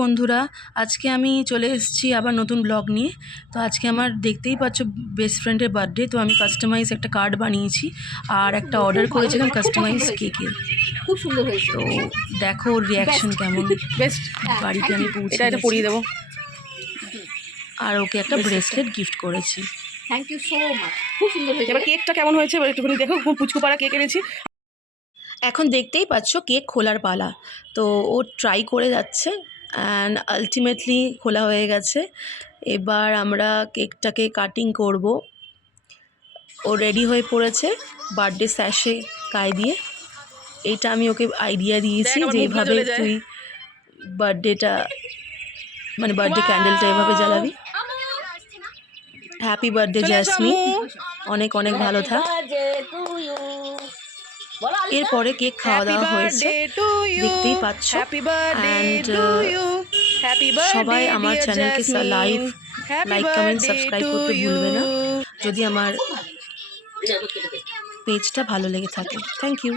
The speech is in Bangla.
বন্ধুরা, আজকে আমি চলে এসেছি আবার নতুন ব্লগ নিয়ে। তো আজকে আমার দেখতেই পাচ্ছ বেস্ট ফ্রেন্ডের বার্থডে। তো আমি কাস্টমাইজ একটা কার্ড বানিয়েছি আর একটা অর্ডার করেছিলাম কাস্টমাইজ কেকের। খুব সুন্দর হয়েছে। তো দেখো ওর রিয়াকশন কেমন। বেস্ট। বাড়িতে আমি পৌঁছে এটা পরিয়ে দেবো আর ওকে একটা ব্রেসলেট গিফট করেছি। Thank you so much. খুব সুন্দর হয়েছে। এবার কেকটা কেমন হয়েছে এবার একটুখানি দেখো। খুব পুচকু পাড়া কেক এনেছি। এখন দেখতেই পাচ্ছ কেক খোলার পালা। তো ও ট্রাই করে যাচ্ছে অ্যান্ড আলটিমেটলি খোলা হয়ে গেছে। এবার আমরা কেকটাকে কাটিং করব। ও রেডি হয়ে পড়েছে বার্থডে স্যাশে গায়ে দিয়ে। এইটা আমি ওকে আইডিয়া দিয়েছি যে এভাবে তুই বার্থডেটা মানে বার্থডে ক্যান্ডেলটা এভাবে জ্বালাবি। হ্যাপি বার্থডে জ্যাসমিন, অনেক অনেক ভালো থাক। এরপরে কেক খাওয়া দাওয়া হয়েছে দেখতেই পাচ্ছ। অ্যান্ড সবাই আমার চ্যানেলকে লাইক কমেন্ট সাবস্ক্রাইব করতে ভুলবে না যদি আমার পেজটা ভালো লেগে থাকে। Thank you.